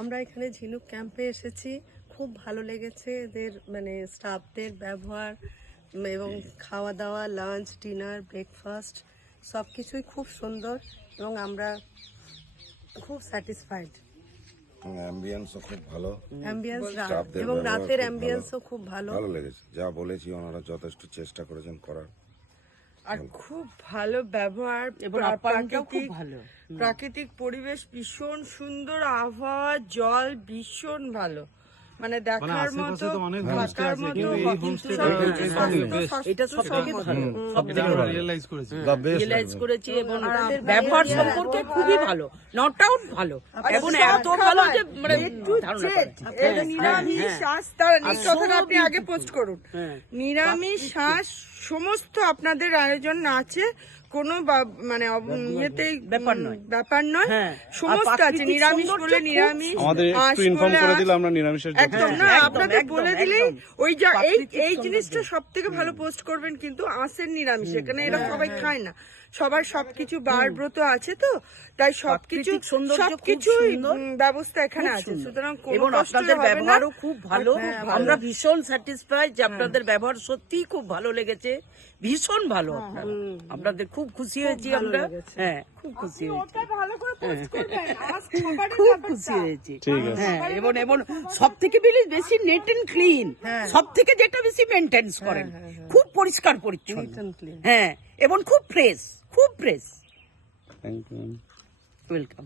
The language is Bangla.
আমরা এখানে ঝিনুক ক্যাম্পে এসেছি, খুব ভালো লেগেছে এদের মানে স্টাফদের ব্যবহার এবং খাওয়া দাওয়া, লাঞ্চ, ডিনার, ব্রেকফাস্ট সব কিছুই খুব সুন্দর এবং আমরা খুব স্যাটিসফাইড। অ্যাম্বিয়েন্সও খুব ভালো, অ্যাম্বিয়েন্স স্টাফদের এবং ব্যবহার রাতের খুব অ্যাম্বিয়েন্সও খুব ভালো। ভালো লেগেছে। যা বলেছি ওনারা যথেষ্ট চেষ্টা করেছেন করার। আর খুব ভালো ব্যবহার এবং আপ্যায়নটাও খুব ভালো। প্রাকৃতিক পরিবেশ ভীষণ সুন্দর, আবহাওয়া, জল ভীষণ ভালো, মানে দেখার মতো, থাকার মতো, এটা সবথেকে ভালো, রিয়েলাইজ করেছি এবং আমাদের ব্যবহার বাইরে সম্পর্কে খুবই ভালো, নট আউট ভালো এবং এত ভালো যে মানে ধারণা করা যায়। এটা নিরামিষ শ্বাস, তার এই কথাটা আপনি আগে পোস্ট করুন। নিরামিষ শ্বাস সমস্ত আপনাদের আয়োজন আছে, কোনো মানে ইয়েতেই ব্যাপার নয়, সমস্ত আছে। নিরামিষ বলে নিরামিষ, আমাদের একটু ইনফর্ম করে দিলে আমরা নিরামিষের জন্য একদম না, আপনাদের বলে দিলেই ওই যা এই জিনিসটা সব থেকে ভালো পোস্ট করবেন। কিন্তু আঁশের নিরামিষ, এখানে এরা সবাই খায় না, সবার সবকিছু বার ব্রত আছে, তো তাই সবকিছু ব্যবস্থা এখানে আছে, সুতরাং এবং আপনাদের ব্যবহারও খুব ভালো। আমরা ভীষণ স্যাটিসফাইড যে আপনাদের ব্যবহার সত্যিই খুব ভালো লেগেছে, ভীষণ ভালো। আপনাদের খুব খুশি হয়েছি আমরা, হ্যাঁ খুব খুশি হয়েছি, খুব খুশি হয়েছি। হ্যাঁ এবং সব থেকে বেশি নেট এন্ড ক্লিন, সব থেকে যেটা বেশি মেনটেন্স করেন, খুব পরিষ্কার পরিচ্ছন্ন, হ্যাঁ এবং খুব ফ্রেশ, খুব ফ্রেশ। Thank you. ওয়েলকাম।